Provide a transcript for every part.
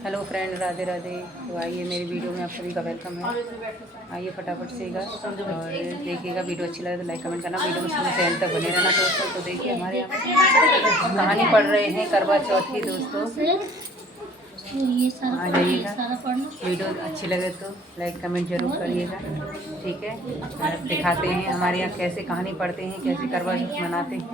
Hello friend, Radhe Radhe. तो आइए मेरी वीडियो में आप सभी का वेलकम है। आइए फटाफट से और देखिएगा। वीडियो अच्छी लगे तो लाइक कमेंट करना। वीडियो में शुरू से एंड तक बने रहना दोस्तों। तो देखिए हमारे यहाँ पे कहानी पढ़ रहे हैं करवा चौथ की दोस्तों। आ जाइएगा। वीडियो अच्छी लगे तो लाइक कमेंट जरूर करिएगा, ठीक है। दिखाते हैं हमारे यहाँ कैसे कहानी पढ़ते हैं, कैसे करवा चौथ मनाते हैं।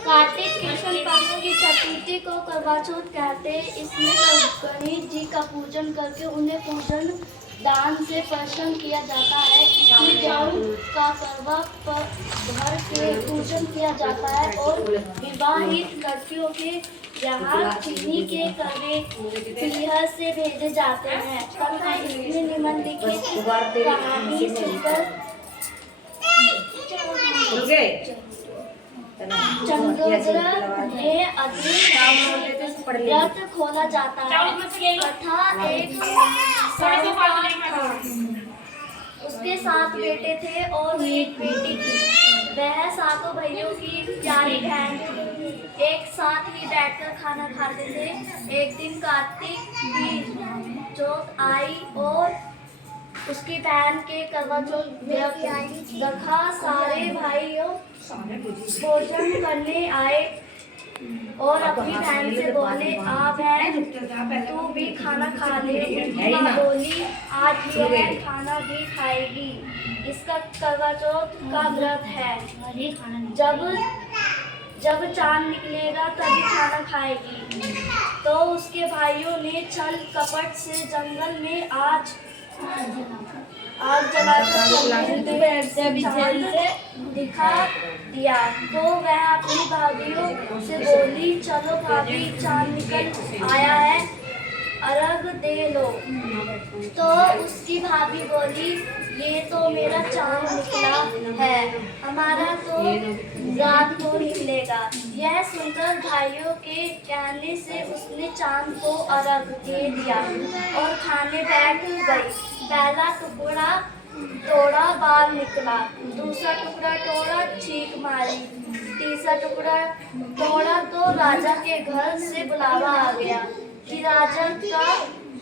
कार्तिक कृष्ण पक्ष की चतुर्थी को करवा चौथ कहते हैं। इसमें गणेश जी का पूजन करके उन्हें पूजन दान से प्रसन्न किया जाता है। इसमें जाऊ का करवा पर भर के पूजन किया जाता है और विवाहित लड़कियों के यहाँ चीनी के कड़े पीहर से भेजे जाते हैं तथा इसमें निम्नलिखित कहानी सुनकर चंद्रग्रह में अधिक व्रत खोला जाता है तथा एक उसके 7 बेटे थे और एक बेटी थी। वह सातों भाइयों की प्यारी बहन थी। एक साथ ही बैठकर खाना खाते थे। एक दिन कार्तिक की चौथ आई और उसकी बहन के करवा चौथ रखा। सारे भाइयों भोजन करने आए और अपनी बहन से बोले, आ बहन तू भी खाना खा ले। उसकी माँ बोली, आज यह खाना भी खाएगी, इसका करवा चौथ का व्रत है। जब चांद निकलेगा तभी खाना खाएगी। तो उसके भाइयों ने छल कपट से जंगल में आग जलाकर दिखा दिया। तो वह अपनी भाभीयों से बोली, चलो भाभी चांद निकल आया है, अर्घ दे लो। तो उसकी भाभी बोली, ये तो मेरा चांद निकला है, हमारा तो रात को निकलेगा। यह सुनकर भाइयों के कहने से उसने चांद को अर्घ दे दिया और खाने बैठ गई। पहला टुकड़ा तोड़ा, बाहर निकला। दूसरा टुकड़ा तोड़ा, छींक मारी। तीसरा टुकड़ा तोड़ा तो राजा के घर से बुलावा आ गया कि राजा का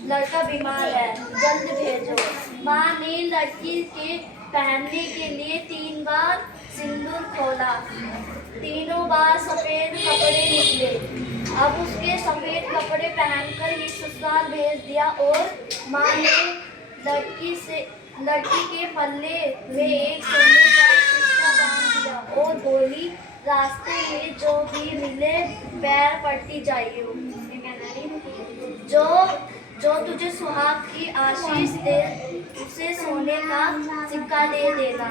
लड़का बीमार है, जल्द भेजो। माँ ने लड़की के पहनने के लिए 3 बार सिंदूर खोला। तीनों बार सफेद कपड़े निकले। अब उसके सफेद कपड़े पहनकर ही ससुराल भेज दिया और माँ ने लड़की के पल्ले में एक सोने का सिक्का बांध दिया और बोली, रास्ते में जो भी मिले पैर पड़ती जाइयो। जो तुझे सुहाग की आशीष दे उसे सोने का सिक्का दे देना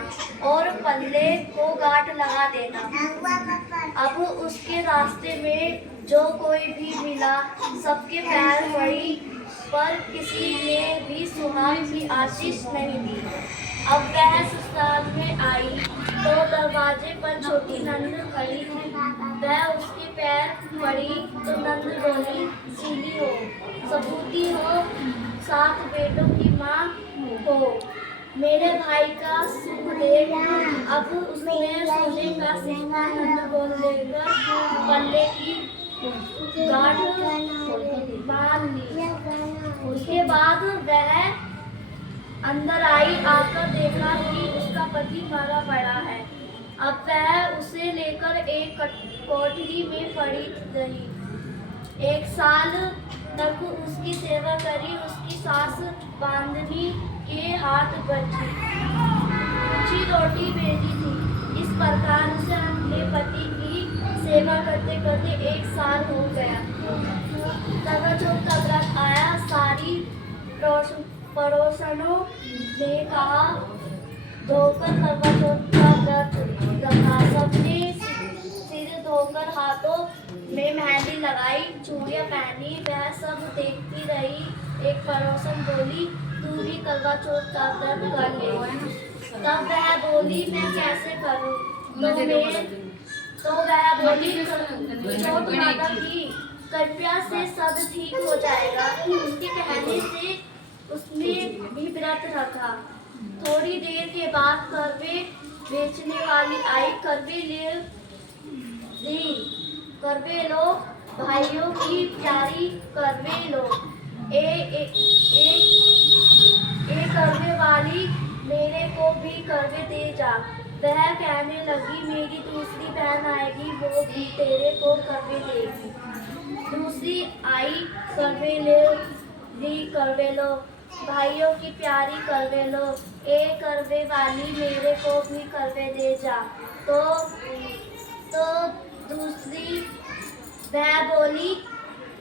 और पल्ले को गांठ लगा देना। अब उसके रास्ते में जो कोई भी मिला सबके पैर पड़ी, पर किसी ने भी सुहाग की आशीष नहीं दी। अब वह ससुराल में आई तो दरवाजे पर छोटी नंद खड़ी थी। वह उसके पैर पड़ी तो नंद बोली, सीली हो, सपूती हो, 7 बेटों की माँ हो, मेरे भाई का सुख दे। अब उसने सोने का सिक्का नंद बोल देकर पल्ले की गांठ बांध ली। उसके बाद वह अंदर आई। आकर देखा कि उसका पति मरा पड़ा है। अब वह उसे लेकर एक कोठरी में पड़ी रही। 1 साल तक उसकी सेवा करी। उसकी सास बांधनी के हाथ बची कुछ रोटी भेजी थी। इस प्रकार से अपने पति की सेवा करते करते 1 साल हो गया। करवा चौथ का व्रत आया। सारी पड़ोसनों ने कहा, धोकर करवा चौथ का व्रत रखा। सबने सिर धोकर हाथों में मेहंदी लगाई, चूड़ियां पहनी। वह सब देखती रही। एक पड़ोसन बोली, तू भी करवा चौथ का व्रत कर ले। तब वह बोली, मैं कैसे करूं? तो वह बोली, चौथ माता की कृपया से सब ठीक हो जाएगा। उसके कहने से व्रत रखा। थोड़ी देर के बाद करवे बेचने वाली आई। करवे ले दी। करवे लो भाइयों की प्यारी करवे लो। ए करवे वाली मेरे को भी करवे दे जा। वह कहने लगी मेरी दूसरी बहन आएगी, वो भी तेरे को करवे देगी। दूसरी आई। करवे ले ली। करवे लो भाइयों की प्यारी करवे लो। ए करवे वाली मेरे को भी करवे दे जा। तो दूसरी वह बोली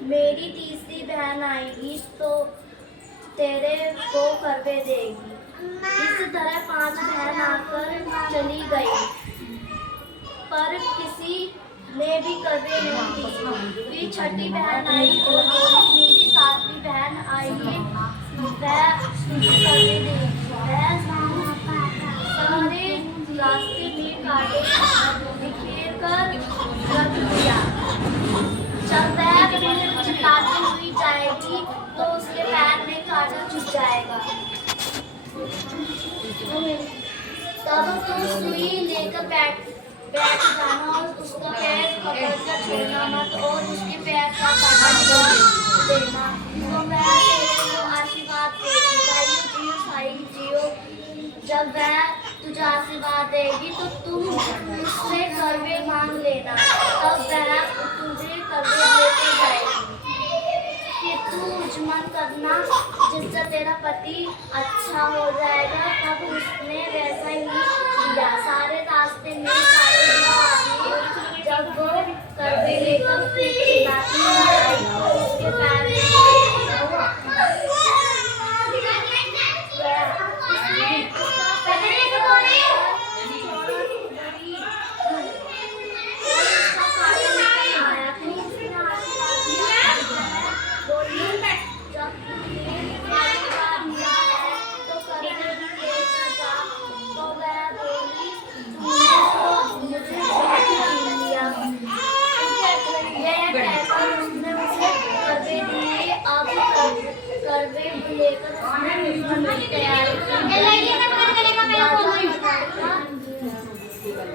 मेरी तीसरी बहन आएगी तो तेरे को करवे देगी। इस तरह 5 बहन आकर चली गई, पर किसी ने भी करवे नहीं दी। फिर छठी बहन आई और बोली मेरी 7वीं बहन आएगी, वह करवे देगी। वह सारे रास्ते में कांटे बिखेर कर रख दिया। जब वह चिल्लाती हुई जाएगी तो उसके पैर में कांटा चुभ जाएगा। तब तो सुई लेकर बैठ जाना और उसका पैर पकड़कर छोड़ना मत और उसके पैर का कांटा निकाल देना। तो वह तेरे को आशीर्वाद देगी। भाई जियो साई जियो। जब वह तुझे आशीर्वाद देगी तो तुम उससे करवे मांग लेना। तब वह तुझे करवे लेके जाएगी कि तू उजमन करना, जिससे तेरा पति अच्छा हो जाएगा। तब उसने वैसा ही किया। सारे रास्ते में कांटे दिखाई। जब वो करवे लेकर चिल्लाती हुई आई तो उसके पैर में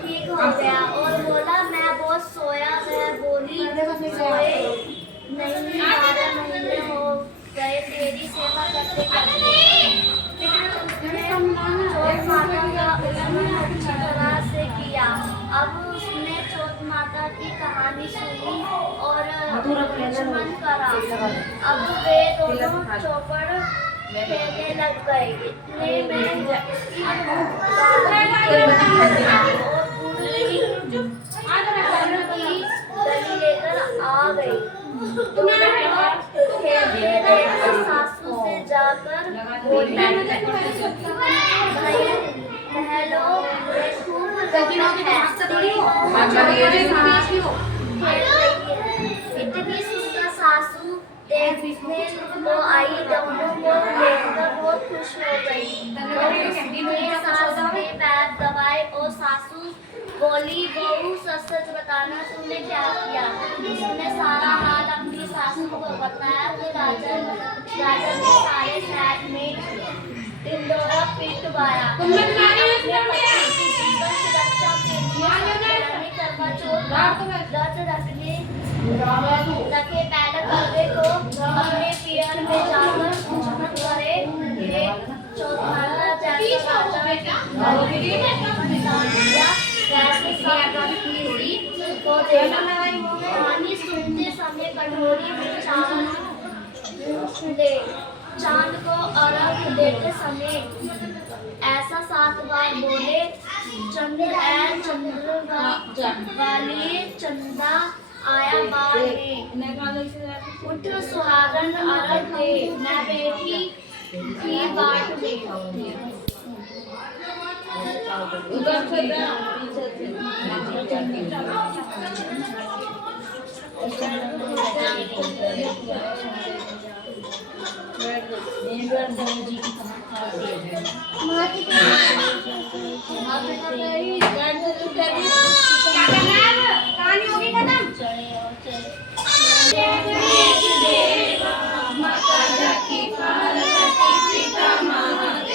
ठीक हो गया और बोला मैं बहुत सोया। वह बोली सोए नहीं, 12 महीने हो गए तेरी सेवा करते करते। चौथ माता का उल्लंघन अच्छी तरह से किया। अब उसने चौथ माता की कहानी सुनी और मन करा। अब वे दोनों चौपड़ खेलने लग गए। इतने में डली लेकर आ गई। खेलते सासू से जाकर बोली हेलो इतनी सुंदर सासू देखने को आई। दोनों को देखकर बहुत खुश हो गई और उसने सास के पैर दबाए और सासू बोली बहू सच सच बताना तुमने क्या किया। उसने सारा हाल अपनी सासू को बताया तो राजन ने सारे शहर में ढिंढोरा पीटवाया। अपने पति की जीवन सुरक्षा के लिए करवा चौथ व्रत रखे पहले करवे को अपने पियर में जाकर उजमन करे। चौथ माता जैसा कहानी सुनते समय कटोरी में चावल ले चांद को अर्घ देते समय ऐसा 7 बार बोले चंद्र ऐ चंद्र वाली चंदा आया बार में उठ सुहागन अर्घ दे मैं बैठी थी बाट में। कहानी होगी खत्म। माता की पार्वती पिता महादेव।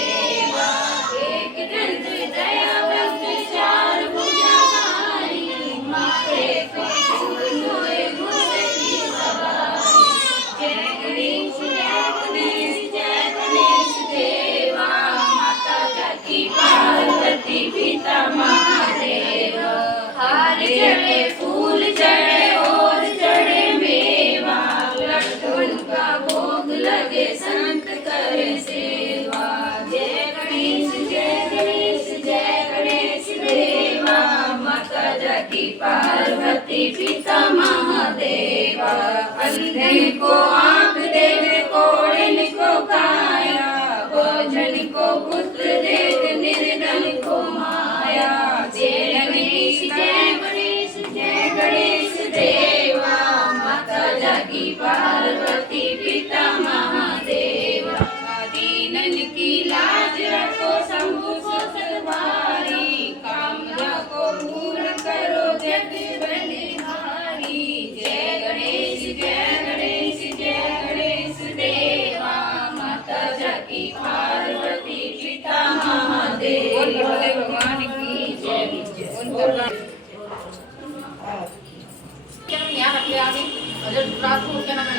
पिता महादेवा। अंधे को आँख दे, कोढ़िन को काया, बोझन को पुत्र देत, निर्धन को माया। जय गणेश जय गणेश जय गणेश देवा, माता जाकी पार्वती पिता महादेवा। दीनन की लाज रखो शंभु सो सतवारी, कामना को पूर्ण करो जग बलिहारी। जय गणेश जय गणेश जय गणेश देवा, माता जाकी पार्वती पिता महादेवा। भोले भगवान की जय। यहाँ रख ले आगे और जब रात को क्या नाम है